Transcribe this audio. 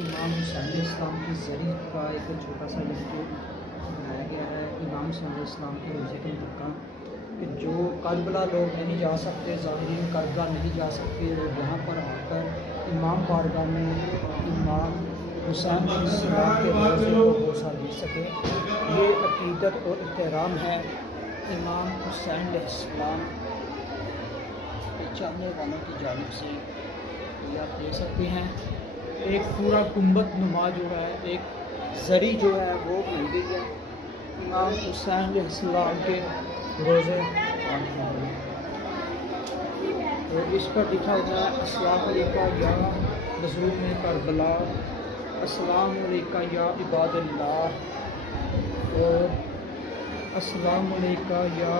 امام حسین علیہ السلام کی زری کا ایک چھوٹا سا ویڈیو بنایا گیا ہے امام حسین علیہ السلام کے روزے کے متعلق کہ جو کربلا لوگ نہیں جا سکتے، زائرین کربلا نہیں جا سکتے، وہ یہاں پر آ کر امام بارگاہ میں امام حسین علیہ السلام کے روزے کو بوسہ دے سکے۔ یہ عقیدت اور احترام ہے امام حسین علیہ السلام کے چاہنے والوں کی جانب سے، یہ آپ دیکھ سکتے ہیں۔ ایک پورا گنبد نما جو ہے، ایک زری جو ہے وہ بن گئی ہے امام حسین علیہ السلام کے روزے اور اس پر لکھا ہوا ہے السلام علیکم یا مظلوم کربلا، السلام علیکم یا عباد اللہ، اور السلام علیکم یا